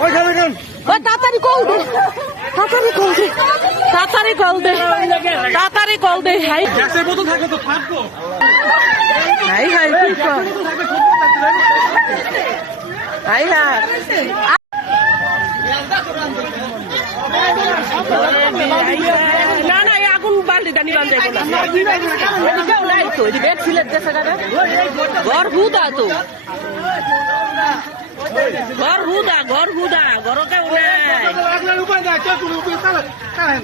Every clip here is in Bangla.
তাড়াতাড়ি কল দে। তাড়াতাড়ি কল দে। তাড়াতাড়ি কল দে। তাড়াতাড়ি কল দে। Hi. Hi hi hi hi. না না আগুন বালতি দানি বান্ধে নাই তো এদিকে সিলেট ঘর হুদা তো ঘর হুদা ঘর হুদা ঘর কেউ নাই আপনার উপায় নাই কেউ কোনো উপায় চালান চালান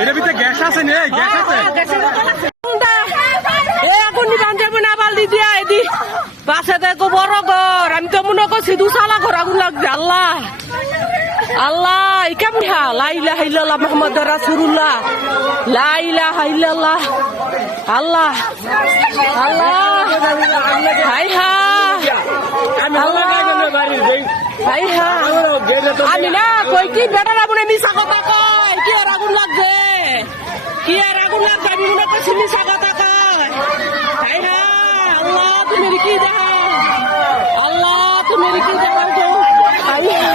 এটা ভিতরে গ্যাস আছে। নে গ্যাস আছে এ আগুন নিবান যাবে না বালতি দিয়া এদি। পাশে দেখো বড় ঘর আমি তো মনে করছি দুসালা ঘর আগুন লাগছে। আল্লাহ। আল্লাহ ই কেমন হা লাইলা হাইল্লাহ মোহাম্মদ রাসুল্লাহ লাইলা হাইল্লাহ আল্লাহ। আল্লাহ। হাই হা আল্লাহ হাই হা আমি না কই কি বেটার আগুনে মিশা কথা কয়? কি আর আগুন লাগছে কি আর আগুন লাগছে আমি মনে করছি মিশা কথা কয়। হাই হা আল্লাহ তুমি কি দেখা আল্লাহ তুমি কি দেখা গো হাই হা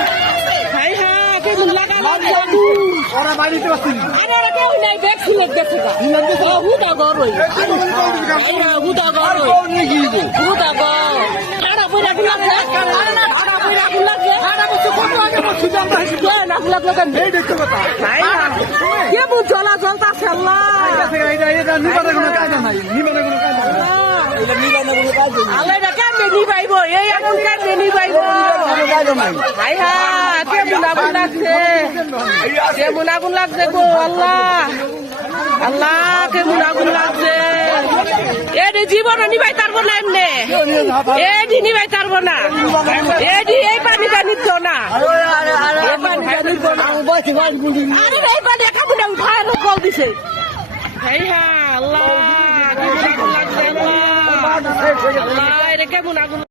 হাই হা কেমন লাগা লাগছে আগুন ওরা বাড়িতে আসছেন আরে কেউ নাই ব্যাগ সিলেট গেছে গা। হুদা গর ওই হুদা গর হুদা গর আড়া বইরা আগুন লাগছে আড়া বইরা আগুন লাগছে আড়া বসে কত আগে বসে জানতা হইছে কেন আগুন লাগল কেন এই দেখতে কথা হাই হা কে বু জ্বলা জ্বলতাছে আল্লাহ এটা এটা নিবারে কোনো কায়দা নাই নিবারে কোনো কায়দা নাই এটা নিবারে কোনো কায়দা নাই আল্লাহ এটা কেমনে লাগছে কেমন আগুন লাগছে গো আল্লাহ আল্লাহ কেমন লাগছে এডি জীবন নিবাই পারব না এমনে এডি নিবাই পারব না এডি এই পানি পানি তো না না আরে এই পানি লোক কল দিছে? আল্লাহ। কেমন আগুন লাগছে? আল্লাহ আল্লাহ এটা কেমন আগুন